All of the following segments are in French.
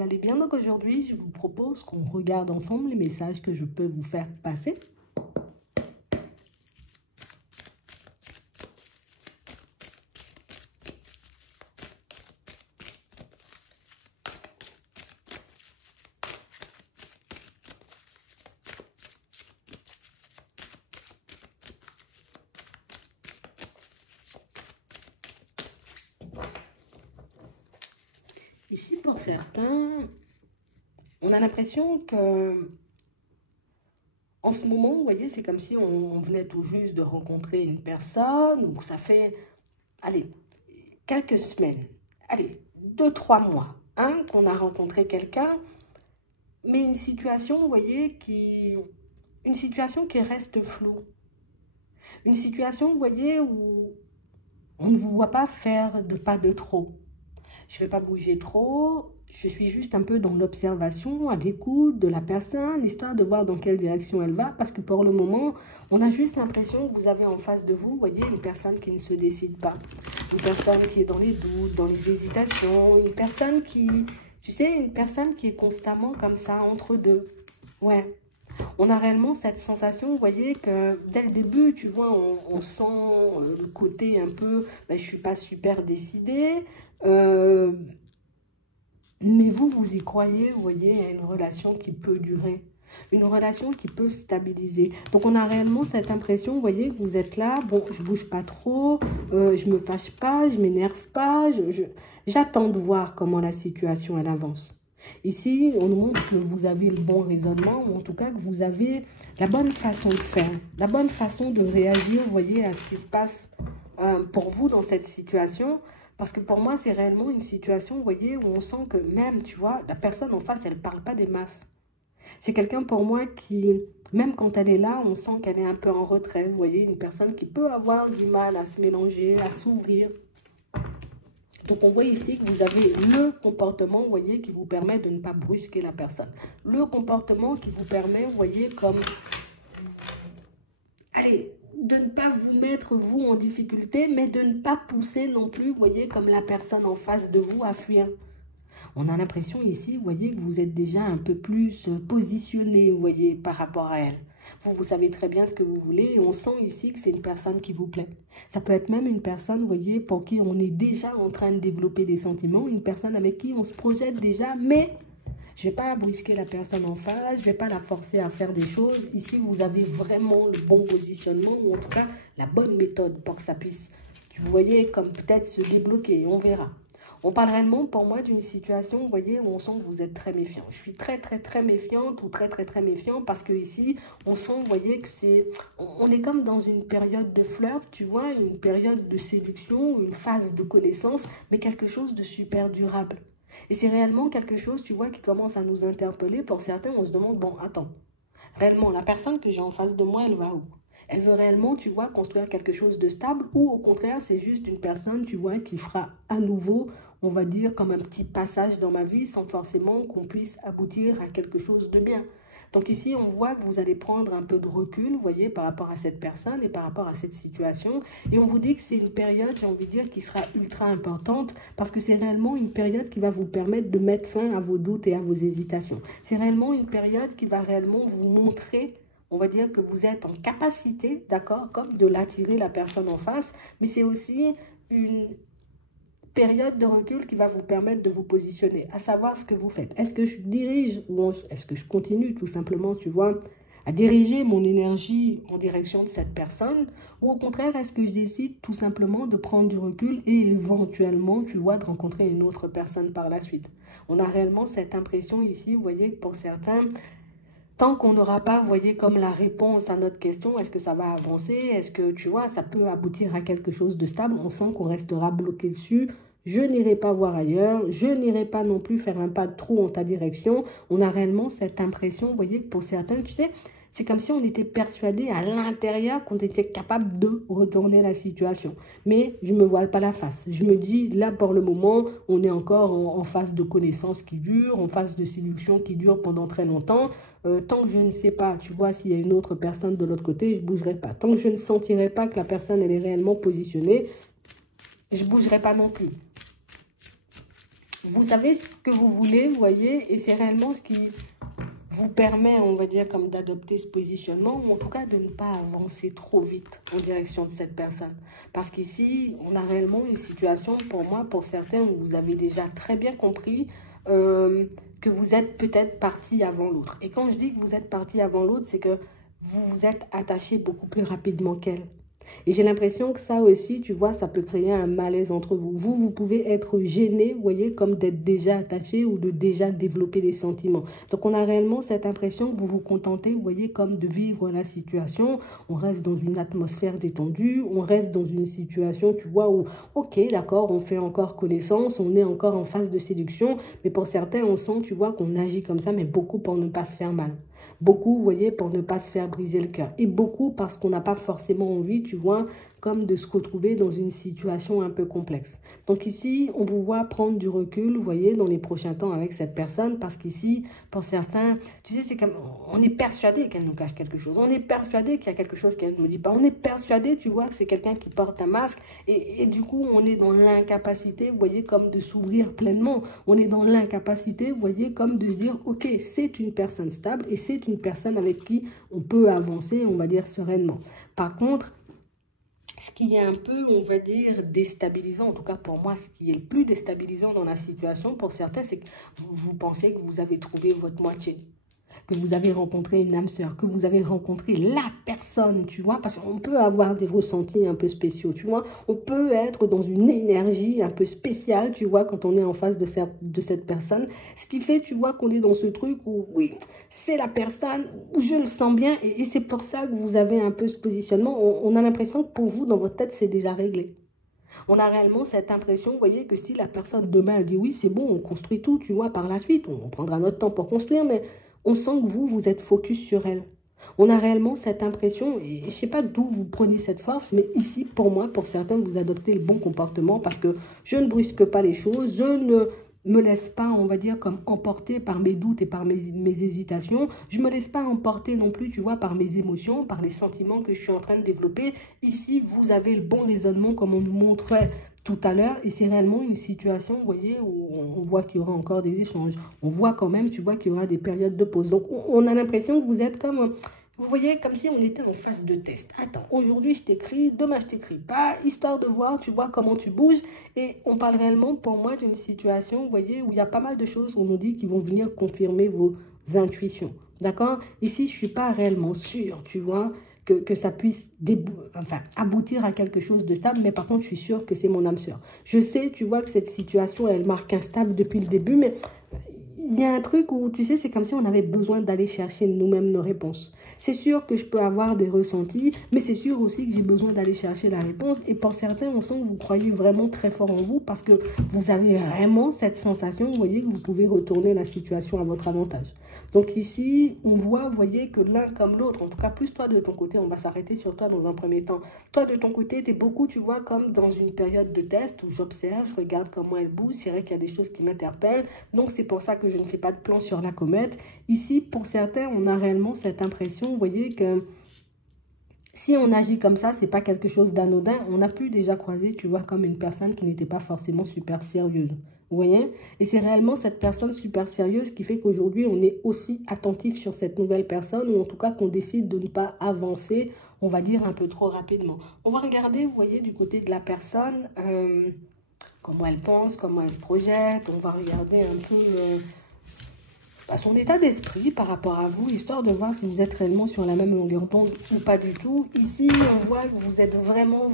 vous allez bien. Donc aujourd'hui, je vous propose qu'on regarde ensemble les messages que je peux vous faire passer. Ici, pour certains, on a l'impression que, en ce moment, vous voyez, c'est comme si on venait tout juste de rencontrer une personne, donc ça fait, allez, quelques semaines, allez, 2-3 mois, hein, qu'on a rencontré quelqu'un, mais une situation, vous voyez, une situation qui reste floue. Une situation, vous voyez, où on ne vous voit pas faire de pas de trop. Je ne vais pas bouger trop, je suis juste un peu dans l'observation, à l'écoute de la personne, histoire de voir dans quelle direction elle va, parce que pour le moment, on a juste l'impression que vous avez en face de vous, voyez, une personne qui ne se décide pas, une personne qui est dans les doutes, dans les hésitations, une personne qui, tu sais, une personne qui est constamment comme ça, entre deux. Ouais. On a réellement cette sensation, vous voyez, que dès le début, tu vois, on sent le côté un peu, ben, je ne suis pas super décidée, mais vous y croyez, vous voyez, à une relation qui peut durer, une relation qui peut stabiliser. Donc, on a réellement cette impression, vous voyez, que vous êtes là, bon, je bouge pas trop, je me fâche pas, je m'énerve pas, j'attends de voir comment la situation, elle avance. Ici, on nous montre que vous avez le bon raisonnement, ou en tout cas que vous avez la bonne façon de faire, la bonne façon de réagir, vous voyez, à ce qui se passe pour vous dans cette situation. Parce que pour moi, c'est réellement une situation, vous voyez, où on sent que même, tu vois, la personne en face, elle ne parle pas des masses. C'est quelqu'un pour moi qui, même quand elle est là, on sent qu'elle est un peu en retrait, vous voyez, une personne qui peut avoir du mal à se mélanger, à s'ouvrir. Donc, on voit ici que vous avez le comportement, vous voyez, qui vous permet de ne pas brusquer la personne. Le comportement qui vous permet, vous voyez, comme, allez, de ne pas vous mettre, vous, en difficulté, mais de ne pas pousser non plus, vous voyez, comme la personne en face de vous à fuir. On a l'impression ici, vous voyez, que vous êtes déjà un peu plus positionné, vous voyez, par rapport à elle. Vous savez très bien ce que vous voulez et on sent ici que c'est une personne qui vous plaît. Ça peut être même une personne, vous voyez, pour qui on est déjà en train de développer des sentiments, une personne avec qui on se projette déjà, mais je ne vais pas brusquer la personne en face, je ne vais pas la forcer à faire des choses. Ici, vous avez vraiment le bon positionnement ou en tout cas la bonne méthode pour que ça puisse, vous voyez, comme peut-être se débloquer, on verra. On parle réellement pour moi d'une situation, vous voyez, où on sent que vous êtes très méfiant. Je suis très méfiante ou très méfiant parce que ici, on sent, vous voyez, que on est comme dans une période de flirt, tu vois, une période de séduction, une phase de connaissance, mais quelque chose de super durable. Et c'est réellement quelque chose, tu vois, qui commence à nous interpeller. Pour certains, on se demande, bon, attends, réellement, la personne que j'ai en face de moi, elle va où? Elle veut réellement, tu vois, construire quelque chose de stable ou au contraire, c'est juste une personne, tu vois, qui fera à nouveau, on va dire, comme un petit passage dans ma vie sans forcément qu'on puisse aboutir à quelque chose de bien. Donc ici, on voit que vous allez prendre un peu de recul, vous voyez, par rapport à cette personne et par rapport à cette situation. Et on vous dit que c'est une période, j'ai envie de dire, qui sera ultra importante parce que c'est réellement une période qui va vous permettre de mettre fin à vos doutes et à vos hésitations. C'est réellement une période qui va réellement vous montrer, on va dire que vous êtes en capacité, d'accord, comme de l'attirer la personne en face, mais c'est aussi une période de recul qui va vous permettre de vous positionner, à savoir ce que vous faites. Est-ce que je dirige ou est-ce que je continue tout simplement, tu vois, à diriger mon énergie en direction de cette personne ou au contraire, est-ce que je décide tout simplement de prendre du recul et éventuellement, tu vois, de rencontrer une autre personne par la suite. On a réellement cette impression ici, vous voyez, que pour certains, tant qu'on n'aura pas, vous voyez, comme la réponse à notre question, est-ce que ça va avancer? Est-ce que, tu vois, ça peut aboutir à quelque chose de stable? On sent qu'on restera bloqué dessus. Je n'irai pas voir ailleurs. Je n'irai pas non plus faire un pas de trou en ta direction. On a réellement cette impression, vous voyez, que pour certains, tu sais, c'est comme si on était persuadé à l'intérieur qu'on était capable de retourner la situation. Mais je ne me voile pas la face. Je me dis, là, pour le moment, on est encore en phase de connaissance qui dure, en phase de séduction qui dure pendant très longtemps. Tant que je ne sais pas, tu vois, s'il y a une autre personne de l'autre côté, je ne bougerai pas. Tant que je ne sentirai pas que la personne, elle est réellement positionnée, je ne bougerai pas non plus. vous savez ce que vous voulez, vous voyez, et c'est réellement ce qui vous permet, on va dire, comme d'adopter ce positionnement, ou en tout cas de ne pas avancer trop vite en direction de cette personne. Parce qu'ici, on a réellement une situation, pour moi, pour certains, où vous avez déjà très bien compris que vous êtes peut-être parti avant l'autre. Et quand je dis que vous êtes parti avant l'autre, c'est que vous vous êtes attaché beaucoup plus rapidement qu'elle. Et j'ai l'impression que ça aussi, tu vois, ça peut créer un malaise entre vous. Vous pouvez être gêné, vous voyez, comme d'être déjà attaché ou de déjà développer des sentiments. Donc, on a réellement cette impression que vous vous contentez, vous voyez, comme de vivre la situation. On reste dans une atmosphère détendue, on reste dans une situation, tu vois, où, ok, d'accord, on fait encore connaissance, on est encore en phase de séduction, mais pour certains, on sent, tu vois, qu'on agit comme ça, mais beaucoup pour ne pas se faire mal. Beaucoup, vous voyez, pour ne pas se faire briser le cœur. Et beaucoup parce qu'on n'a pas forcément envie, tu vois, comme de se retrouver dans une situation un peu complexe. Donc ici, on vous voit prendre du recul, vous voyez, dans les prochains temps avec cette personne, parce qu'ici, pour certains, tu sais, c'est comme, on est persuadé qu'elle nous cache quelque chose. On est persuadé qu'il y a quelque chose qu'elle ne nous dit pas. On est persuadé, tu vois, que c'est quelqu'un qui porte un masque. Et du coup, on est dans l'incapacité, vous voyez, comme de s'ouvrir pleinement. On est dans l'incapacité, vous voyez, comme de se dire, ok, c'est une personne stable et c'est une personne avec qui on peut avancer, on va dire, sereinement. Par contre, ce qui est un peu, on va dire, déstabilisant, en tout cas pour moi, ce qui est le plus déstabilisant dans la situation, pour certains, c'est que vous pensez que vous avez trouvé votre moitié, que vous avez rencontré une âme sœur, que vous avez rencontré la personne, tu vois, parce qu'on peut avoir des ressentis un peu spéciaux, tu vois, on peut être dans une énergie un peu spéciale, tu vois, quand on est en face de cette personne, ce qui fait, tu vois, qu'on est dans ce truc où, oui, c'est la personne, où je le sens bien, et c'est pour ça que vous avez un peu ce positionnement, on a l'impression que pour vous, dans votre tête, c'est déjà réglé. On a réellement cette impression, vous voyez, que si la personne demain elle dit oui, c'est bon, on construit tout, tu vois, par la suite, on prendra notre temps pour construire, mais on sent que vous êtes focus sur elle. On a réellement cette impression, et je ne sais pas d'où vous prenez cette force, mais ici, pour moi, pour certains, vous adoptez le bon comportement parce que je ne brusque pas les choses, je ne me laisse pas, on va dire, comme emporter par mes doutes et par mes hésitations. Je ne me laisse pas emporter non plus, tu vois, par mes émotions, par les sentiments que je suis en train de développer. Ici, vous avez le bon raisonnement comme on nous montrait tout à l'heure. Et c'est réellement une situation, vous voyez, où on voit qu'il y aura encore des échanges. On voit quand même, tu vois, qu'il y aura des périodes de pause. Donc, on a l'impression que vous êtes comme... Vous voyez, comme si on était en phase de test. Attends, aujourd'hui je t'écris, demain je t'écris pas, histoire de voir, tu vois, comment tu bouges. Et on parle réellement, pour moi, d'une situation, vous voyez, où il y a pas mal de choses, on nous dit, qui vont venir confirmer vos intuitions. D'accord? Ici, je ne suis pas réellement sûre, tu vois, que ça puisse aboutir à quelque chose de stable, mais par contre, je suis sûre que c'est mon âme sœur. Je sais, tu vois, que cette situation, elle marque instable depuis le début, mais il y a un truc où, tu sais, c'est comme si on avait besoin d'aller chercher nous-mêmes nos réponses. C'est sûr que je peux avoir des ressentis, mais c'est sûr aussi que j'ai besoin d'aller chercher la réponse. Et pour certains, on sent que vous croyez vraiment très fort en vous parce que vous avez vraiment cette sensation, vous voyez, que vous pouvez retourner la situation à votre avantage. Donc ici, on voit, vous voyez, que l'un comme l'autre, en tout cas plus toi de ton côté, on va s'arrêter sur toi dans un premier temps. Toi de ton côté, tu es beaucoup, tu vois, comme dans une période de test où j'observe, je regarde comment elle bouge, c'est vrai qu'il y a des choses qui m'interpellent. Donc c'est pour ça que je ne fais pas de plan sur la comète. Ici, pour certains, on a réellement cette impression, vous voyez, que si on agit comme ça, c'est pas quelque chose d'anodin. On a pu déjà croiser, tu vois, comme une personne qui n'était pas forcément super sérieuse. Vous voyez? Et c'est réellement cette personne super sérieuse qui fait qu'aujourd'hui, on est aussi attentif sur cette nouvelle personne, ou en tout cas qu'on décide de ne pas avancer, on va dire, un peu trop rapidement. On va regarder, vous voyez, du côté de la personne, comment elle pense, comment elle se projette. On va regarder un peu son état d'esprit par rapport à vous, histoire de voir si vous êtes réellement sur la même longueur d'onde ou pas du tout. Ici, on voit que vous êtes vraiment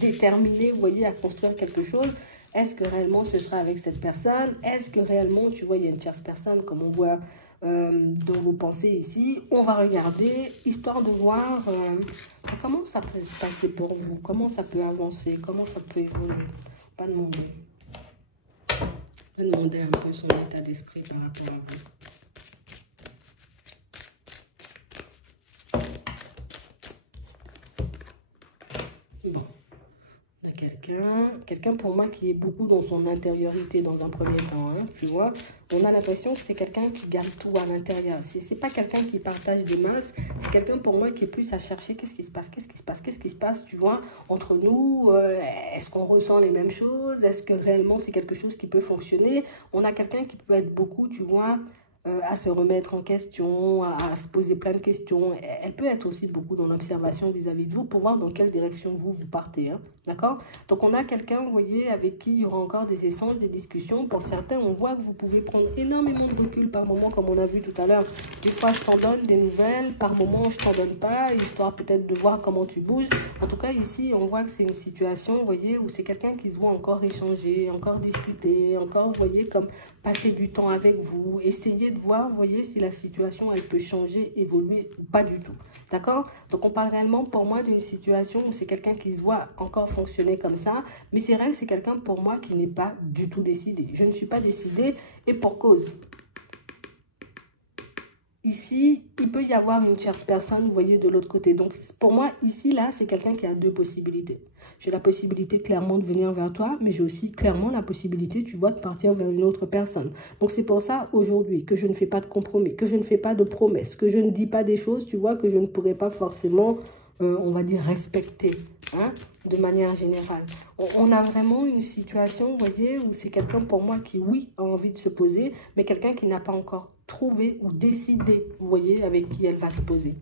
déterminé, vous voyez, à construire quelque chose. Est-ce que réellement ce sera avec cette personne? Est-ce que réellement, tu vois, il y a une tierce personne, comme on voit dans vos pensées ici? On va regarder, histoire de voir comment ça peut se passer pour vous, comment ça peut avancer, comment ça peut évoluer. Pas demander. Demander un peu son état d'esprit par rapport à vous. Bon, on a quelqu'un pour moi qui est beaucoup dans son intériorité dans un premier temps, hein, tu vois. On a l'impression que c'est quelqu'un qui garde tout à l'intérieur. C'est pas quelqu'un qui partage des masses, c'est quelqu'un pour moi qui est plus à chercher qu'est-ce qui se passe, qu'est-ce qui se passe, qu'est-ce qui se passe, tu vois, entre nous, est-ce qu'on ressent les mêmes choses, est-ce que réellement c'est quelque chose qui peut fonctionner. On a quelqu'un qui peut être beaucoup, tu vois, à se remettre en question, à se poser plein de questions. Elle peut être aussi beaucoup dans l'observation vis-à-vis de vous pour voir dans quelle direction vous partez. Hein, d'accord? Donc, on a quelqu'un, vous voyez, avec qui il y aura encore des échanges, des discussions. Pour certains, on voit que vous pouvez prendre énormément de recul par moment, comme on a vu tout à l'heure. Des fois, je t'en donne des nouvelles. Par moment, je t'en donne pas, histoire peut-être de voir comment tu bouges. En tout cas, ici, on voit que c'est une situation, vous voyez, où c'est quelqu'un qui se voit encore échanger, encore discuter, encore, vous voyez, comme passer du temps avec vous, essayer de voir, vous voyez, si la situation, elle peut changer, évoluer ou pas du tout. D'accord? Donc, on parle réellement pour moi d'une situation où c'est quelqu'un qui se voit encore fonctionner comme ça, mais c'est vrai que c'est quelqu'un pour moi qui n'est pas du tout décidé. Je ne suis pas décidée et pour cause. Ici, il peut y avoir une tierce personne, vous voyez, de l'autre côté. Donc, pour moi, ici, là, c'est quelqu'un qui a deux possibilités. J'ai la possibilité clairement de venir vers toi, mais j'ai aussi clairement la possibilité, tu vois, de partir vers une autre personne. Donc, c'est pour ça, aujourd'hui, que je ne fais pas de compromis, que je ne fais pas de promesses, que je ne dis pas des choses, tu vois, que je ne pourrais pas forcément, on va dire, respecter, hein, de manière générale. On a vraiment une situation, vous voyez, où c'est quelqu'un pour moi qui, oui, a envie de se poser, mais quelqu'un qui n'a pas encore trouvé ou décidé, vous voyez, avec qui elle va se poser.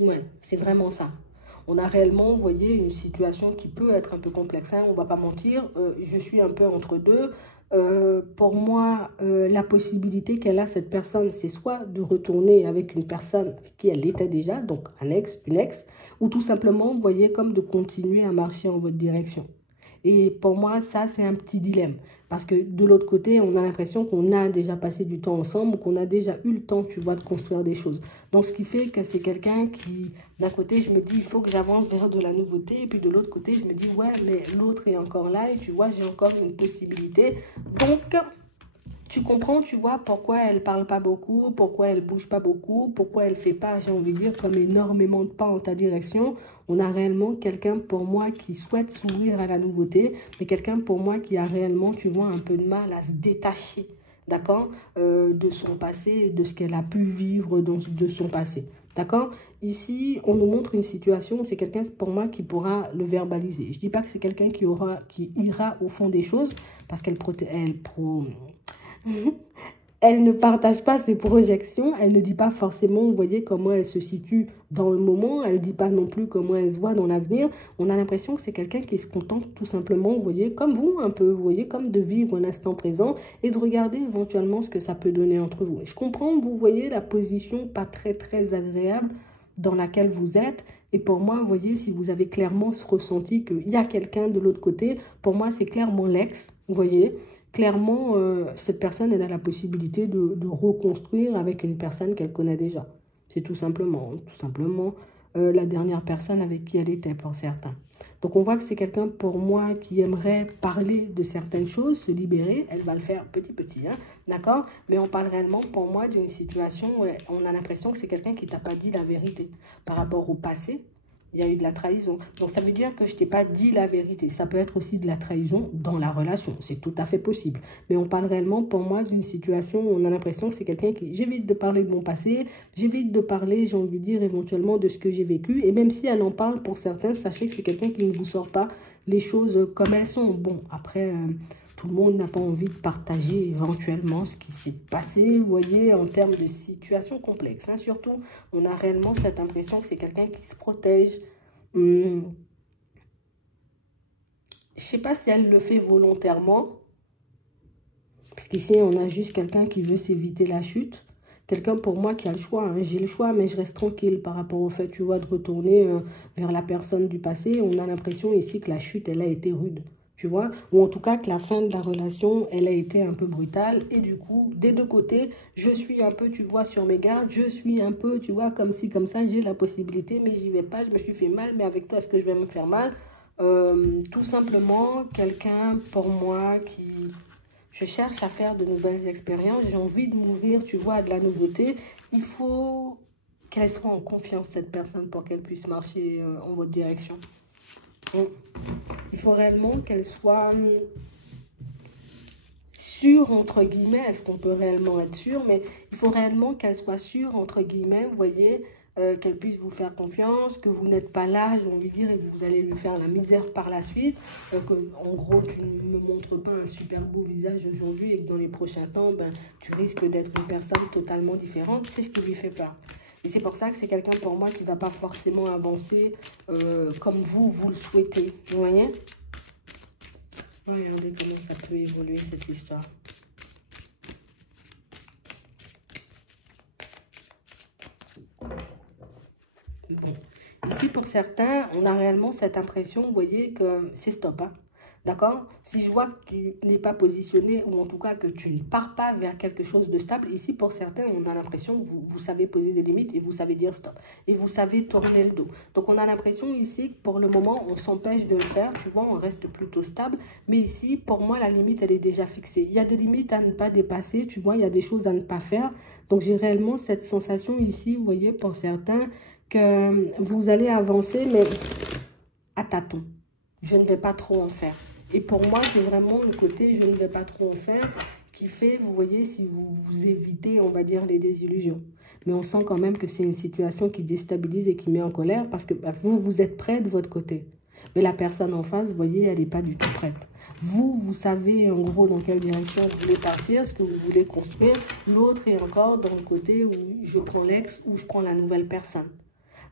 Ouais, c'est vraiment ça. On a réellement, vous voyez, une situation qui peut être un peu complexe, hein, on ne va pas mentir. Je suis un peu entre deux. Pour moi, la possibilité qu'elle a, cette personne, c'est soit de retourner avec une personne avec qui elle était déjà, donc un ex, une ex, ou tout simplement, vous voyez, comme de continuer à marcher en votre direction. Et pour moi, ça, c'est un petit dilemme. Parce que de l'autre côté, on a l'impression qu'on a déjà passé du temps ensemble ou qu'on a déjà eu le temps, tu vois, de construire des choses. Donc, ce qui fait que c'est quelqu'un qui, d'un côté, je me dis, il faut que j'avance vers de la nouveauté. Et puis de l'autre côté, je me dis, ouais, mais l'autre est encore là et tu vois, j'ai encore une possibilité. Donc, tu comprends, tu vois, pourquoi elle parle pas beaucoup, pourquoi elle bouge pas beaucoup, pourquoi elle fait pas, j'ai envie de dire, comme énormément de pas en ta direction. On a réellement quelqu'un pour moi qui souhaite s'ouvrir à la nouveauté, mais quelqu'un pour moi qui a réellement, tu vois, un peu de mal à se détacher, d'accord, de son passé, de ce qu'elle a pu vivre de son passé. D'accord? Ici, on nous montre une situation, c'est quelqu'un pour moi qui pourra le verbaliser. Je dis pas que c'est quelqu'un qui ira au fond des choses, parce elle ne partage pas ses projections, elle ne dit pas forcément, vous voyez, comment elle se situe dans le moment, elle ne dit pas non plus comment elle se voit dans l'avenir. On a l'impression que c'est quelqu'un qui se contente tout simplement, vous voyez, comme vous un peu, vous voyez, comme de vivre l'instant présent et de regarder éventuellement ce que ça peut donner entre vous. Je comprends, vous voyez, la position pas très agréable dans laquelle vous êtes. Et pour moi, vous voyez, si vous avez clairement ce ressenti qu'il y a quelqu'un de l'autre côté, pour moi, c'est clairement l'ex, vous voyez. Clairement, cette personne, elle a la possibilité de reconstruire avec une personne qu'elle connaît déjà. C'est tout simplement la dernière personne avec qui elle était pour certains. Donc, on voit que c'est quelqu'un pour moi qui aimerait parler de certaines choses, se libérer. Elle va le faire petit, hein, d'accord? Mais on parle réellement pour moi d'une situation où on a l'impression que c'est quelqu'un qui t'a pas dit la vérité par rapport au passé. Il y a eu de la trahison. Donc, ça veut dire que je ne t'ai pas dit la vérité. Ça peut être aussi de la trahison dans la relation. C'est tout à fait possible. Mais on parle réellement, pour moi, d'une situation où on a l'impression que c'est quelqu'un qui... J'évite de parler de mon passé. J'évite de parler, j'ai envie de dire, éventuellement de ce que j'ai vécu. Et même si elle en parle, pour certains, sachez que c'est quelqu'un qui ne vous sort pas les choses comme elles sont. Bon, après... tout le monde n'a pas envie de partager éventuellement ce qui s'est passé, vous voyez, en termes de situation complexe. Hein. Surtout, on a réellement cette impression que c'est quelqu'un qui se protège. Je ne sais pas si elle le fait volontairement, parce qu'ici, on a juste quelqu'un qui veut s'éviter la chute. Quelqu'un pour moi qui a le choix. Hein. J'ai le choix, mais je reste tranquille par rapport au fait, tu vois, de retourner vers la personne du passé. On a l'impression ici que la chute, elle a été rude. Tu vois, ou en tout cas que la fin de la relation, elle a été un peu brutale. Et du coup, des deux côtés, je suis un peu, tu vois, sur mes gardes. Je suis un peu, tu vois, comme si, comme ça, j'ai la possibilité, mais j'y vais pas. Je me suis fait mal, mais avec toi, est-ce que je vais me faire mal? Tout simplement, quelqu'un pour moi qui... Je cherche à faire de nouvelles expériences. J'ai envie de m'ouvrir, tu vois, à de la nouveauté. Il faut qu'elle soit en confiance, cette personne, pour qu'elle puisse marcher en votre direction. Il faut réellement qu'elle soit sûre, entre guillemets. Est-ce qu'on peut réellement être sûr? Mais il faut réellement qu'elle soit sûre, entre guillemets, vous voyez, qu'elle puisse vous faire confiance, que vous n'êtes pas là, j'ai envie de dire, et que vous allez lui faire la misère par la suite, que en gros, tu ne me montres pas un super beau visage aujourd'hui et que dans les prochains temps, ben, tu risques d'être une personne totalement différente. C'est ce qui lui fait peur. Et c'est pour ça que c'est quelqu'un pour moi qui ne va pas forcément avancer comme vous le souhaitez. Vous voyez? Regardez comment ça peut évoluer cette histoire. Bon. Ici, pour certains, on a réellement cette impression, vous voyez, que c'est stop. Hein. D'accord? Si je vois que tu n'es pas positionné, ou en tout cas que tu ne pars pas vers quelque chose de stable, ici, pour certains, on a l'impression que vous savez poser des limites et vous savez dire stop. Et vous savez tourner le dos. Donc, on a l'impression ici que pour le moment, on s'empêche de le faire. Tu vois, on reste plutôt stable. Mais ici, pour moi, la limite, elle est déjà fixée. Il y a des limites à ne pas dépasser. Tu vois, il y a des choses à ne pas faire. Donc, j'ai réellement cette sensation ici, vous voyez, pour certains, que vous allez avancer, mais à tâtons. Je ne vais pas trop en faire. Et pour moi, c'est vraiment le côté « je ne vais pas trop en faire » qui fait, vous voyez, si vous évitez, on va dire, les désillusions. Mais on sent quand même que c'est une situation qui déstabilise et qui met en colère parce que bah, vous êtes prêt de votre côté. Mais la personne en face, vous voyez, elle n'est pas du tout prête. Vous savez en gros dans quelle direction vous voulez partir, ce que vous voulez construire. L'autre est encore dans le côté où je prends l'ex ou je prends la nouvelle personne.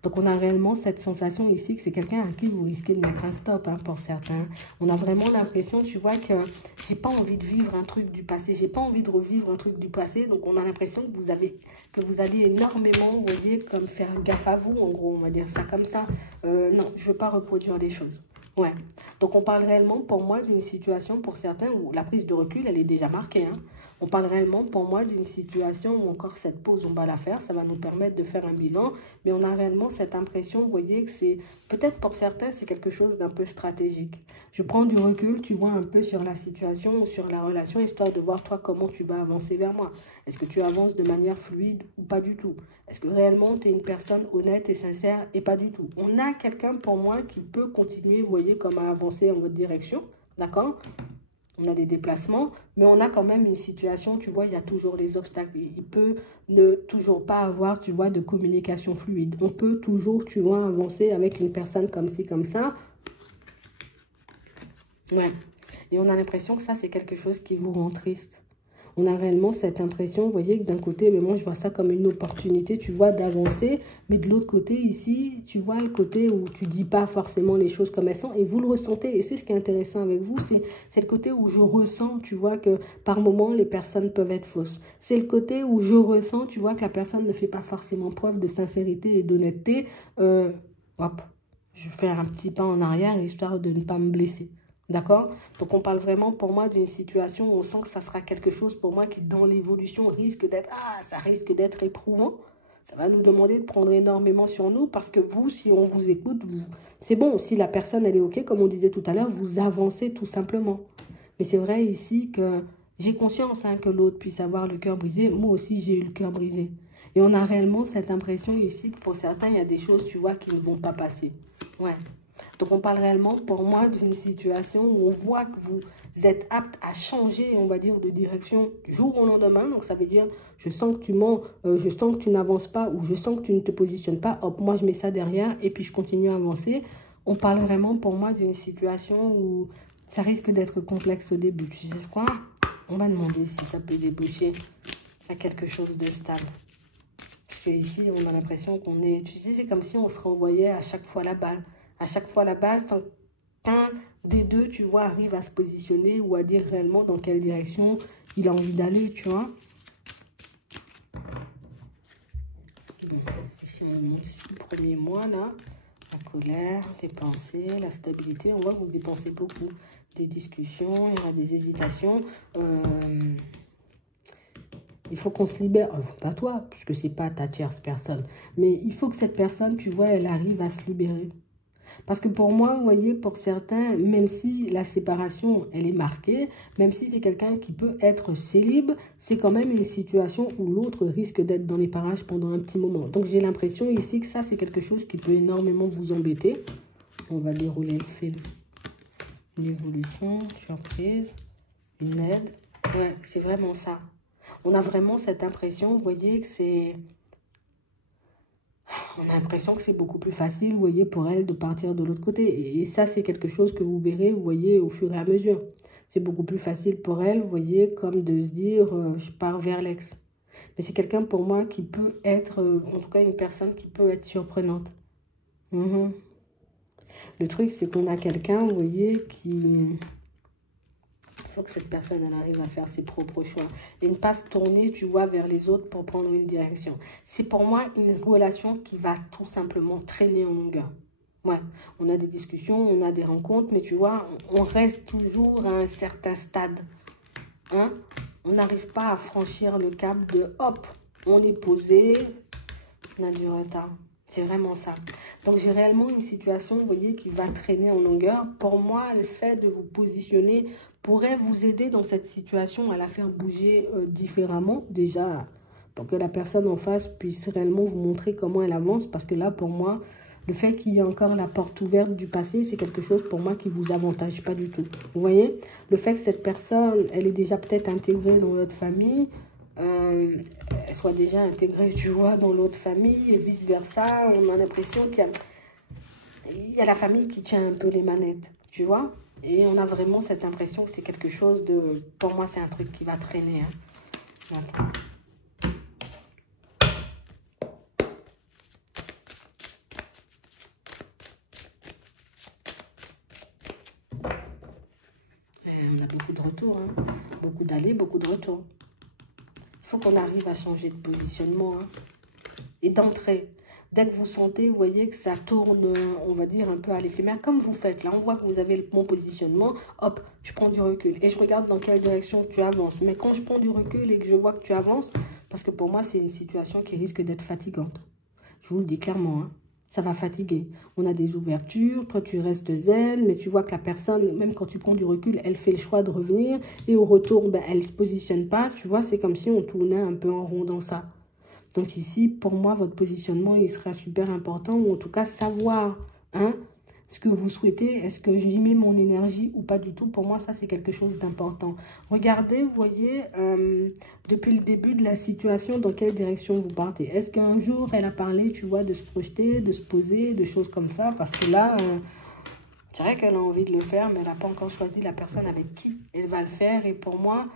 Donc, on a réellement cette sensation ici que c'est quelqu'un à qui vous risquez de mettre un stop hein, pour certains. On a vraiment l'impression, tu vois, que j'ai pas envie de vivre un truc du passé. J'ai pas envie de revivre un truc du passé. Donc, on a l'impression que vous allez énormément, vous voyez, comme faire gaffe à vous, en gros, on va dire ça comme ça. Non, je veux pas reproduire les choses. Ouais. Donc, on parle réellement, pour moi, d'une situation, pour certains, où la prise de recul, elle est déjà marquée. Hein. On parle réellement, pour moi, d'une situation où encore cette pause, on va la faire. Ça va nous permettre de faire un bilan. Mais on a réellement cette impression, vous voyez, que c'est... Peut-être pour certains, c'est quelque chose d'un peu stratégique. Je prends du recul, tu vois, un peu sur la situation ou sur la relation, histoire de voir, toi, comment tu vas avancer vers moi. Est-ce que tu avances de manière fluide ou pas du tout? Est-ce que réellement, tu es une personne honnête et sincère et pas du tout? On a quelqu'un, pour moi, qui peut continuer, vous voyez, comme à avancer en votre direction. D'accord? On a des déplacements, mais on a quand même une situation, tu vois, il y a toujours les obstacles. Il peut ne toujours pas avoir, tu vois, de communication fluide. On peut toujours, tu vois, avancer avec une personne comme ci, comme ça. Ouais. Et on a l'impression que ça, c'est quelque chose qui vous rend triste. On a réellement cette impression, vous voyez, que d'un côté, mais moi, je vois ça comme une opportunité, tu vois, d'avancer. Mais de l'autre côté, ici, tu vois le côté où tu dis pas forcément les choses comme elles sont. Et vous le ressentez. Et c'est ce qui est intéressant avec vous, c'est le côté où je ressens, tu vois, que par moments, les personnes peuvent être fausses. C'est le côté où je ressens, tu vois, que la personne ne fait pas forcément preuve de sincérité et d'honnêteté. Hop, je vais faire un petit pas en arrière, histoire de ne pas me blesser. D'accord? Donc, on parle vraiment pour moi d'une situation où on sent que ça sera quelque chose pour moi qui, dans l'évolution, risque d'être... Ah, ça risque d'être éprouvant. Ça va nous demander de prendre énormément sur nous parce que vous, si on vous écoute, c'est bon. Si la personne, elle est OK, comme on disait tout à l'heure, vous avancez tout simplement. Mais c'est vrai ici que j'ai conscience hein, que l'autre puisse avoir le cœur brisé. Moi aussi, j'ai eu le cœur brisé. Et on a réellement cette impression ici que pour certains, il y a des choses, tu vois, qui ne vont pas passer. Ouais. Donc, on parle réellement, pour moi, d'une situation où on voit que vous êtes apte à changer, on va dire, de direction du jour au lendemain. Donc, ça veut dire, je sens que tu mens, je sens que tu n'avances pas ou je sens que tu ne te positionnes pas. Hop, moi, je mets ça derrière et puis je continue à avancer. On parle vraiment, pour moi, d'une situation où ça risque d'être complexe au début. Tu sais quoi? On va demander si ça peut déboucher à quelque chose de stable. Parce qu'ici, on a l'impression qu'on est... Tu sais, c'est comme si on se renvoyait à chaque fois la balle. À chaque fois la balle, sans qu'un des deux, tu vois, arrive à se positionner ou à dire réellement dans quelle direction il a envie d'aller, tu vois. Bon, ici, on montre 6 premiers mois, là. La colère, les pensées, la stabilité. On voit que vous y pensez beaucoup. Des discussions, il y aura des hésitations. Il faut qu'on se libère. Pas toi, puisque c'est pas ta tierce personne. Mais il faut que cette personne, tu vois, elle arrive à se libérer. Parce que pour moi, vous voyez, pour certains, même si la séparation, elle est marquée, même si c'est quelqu'un qui peut être célib, c'est quand même une situation où l'autre risque d'être dans les parages pendant un petit moment. Donc, j'ai l'impression ici que ça, c'est quelque chose qui peut énormément vous embêter. On va dérouler le film. Une évolution, surprise, une aide. Ouais, c'est vraiment ça. On a vraiment cette impression, vous voyez, que c'est... On a l'impression que c'est beaucoup plus facile, vous voyez, pour elle de partir de l'autre côté. Et ça, c'est quelque chose que vous verrez, vous voyez, au fur et à mesure. C'est beaucoup plus facile pour elle, vous voyez, comme de se dire, je pars vers l'ex. Mais c'est quelqu'un pour moi qui peut être, en tout cas une personne qui peut être surprenante. Mhm. Le truc, c'est qu'on a quelqu'un, vous voyez, qui... Il faut que cette personne, elle arrive à faire ses propres choix. Et ne pas se tourner, tu vois, vers les autres pour prendre une direction. C'est pour moi une relation qui va tout simplement traîner en longueur. Ouais, on a des discussions, on a des rencontres, mais tu vois, on reste toujours à un certain stade. Hein? On n'arrive pas à franchir le cap de hop, on est posé, on a du retard. C'est vraiment ça. Donc, j'ai réellement une situation, vous voyez, qui va traîner en longueur. Pour moi, le fait de vous positionner pourrait vous aider dans cette situation à la faire bouger différemment. Déjà, pour que la personne en face puisse réellement vous montrer comment elle avance. Parce que là, pour moi, le fait qu'il y ait encore la porte ouverte du passé, c'est quelque chose pour moi qui ne vous avantage pas du tout. Vous voyez, le fait que cette personne, elle est déjà peut-être intégrée dans votre famille, elle soit déjà intégrée, tu vois, dans l'autre famille et vice-versa. On a l'impression qu'il y a la famille qui tient un peu les manettes, tu vois. Et on a vraiment cette impression que c'est quelque chose de... Pour moi, c'est un truc qui va traîner. Hein. On a beaucoup de retours, hein. Beaucoup d'allées, beaucoup de retours. Il faut qu'on arrive à changer de positionnement, hein. Et d'entrée. Dès que vous sentez, vous voyez que ça tourne, on va dire, un peu à l'éphémère, comme vous faites. Là, on voit que vous avez le bon positionnement. Hop, je prends du recul et je regarde dans quelle direction tu avances. Mais quand je prends du recul et que je vois que tu avances, parce que pour moi, c'est une situation qui risque d'être fatigante. Je vous le dis clairement, hein. Ça va fatiguer. On a des ouvertures, toi tu restes zen, mais tu vois que la personne, même quand tu prends du recul, elle fait le choix de revenir. Et au retour, ben, elle ne se positionne pas. Tu vois, c'est comme si on tournait un peu en rond dans ça. Donc ici, pour moi, votre positionnement, il sera super important. Ou en tout cas, savoir hein, ce que vous souhaitez. Est-ce que j'y mets mon énergie ou pas du tout? Pour moi, ça, c'est quelque chose d'important. Regardez, vous voyez, depuis le début de la situation, dans quelle direction vous partez. Est-ce qu'un jour, elle a parlé, tu vois, de se projeter, de se poser, de choses comme ça? Parce que là, c'est vrai qu'elle a envie de le faire, mais elle n'a pas encore choisi la personne avec qui elle va le faire. Et pour moi...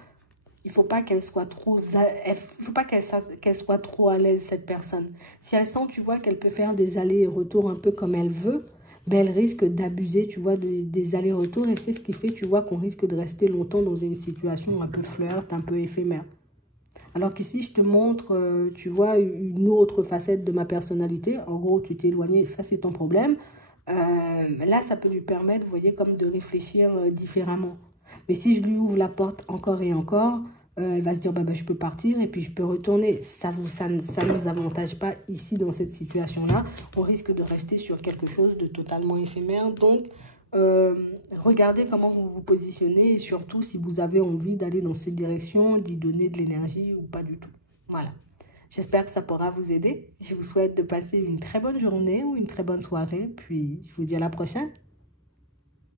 Il ne faut pas qu'elle soit trop, soit trop à l'aise, cette personne. Si elle sent, tu vois, qu'elle peut faire des allers et retours un peu comme elle veut, ben elle risque d'abuser, tu vois, des allers-retours. Et c'est ce qui fait, tu vois, qu'on risque de rester longtemps dans une situation un peu flirt, un peu éphémère. Alors qu'ici, je te montre, tu vois, une autre facette de ma personnalité. En gros, tu t'es éloigné, ça c'est ton problème. Là, ça peut lui permettre, vous voyez, comme de réfléchir différemment. Mais si je lui ouvre la porte encore et encore, elle va se dire, bah, je peux partir et puis je peux retourner. Ça ne nous avantage pas ici dans cette situation-là. On risque de rester sur quelque chose de totalement éphémère. Donc, regardez comment vous vous positionnez et surtout si vous avez envie d'aller dans cette direction, d'y donner de l'énergie ou pas du tout. Voilà. J'espère que ça pourra vous aider. Je vous souhaite de passer une très bonne journée ou une très bonne soirée. Puis, je vous dis à la prochaine.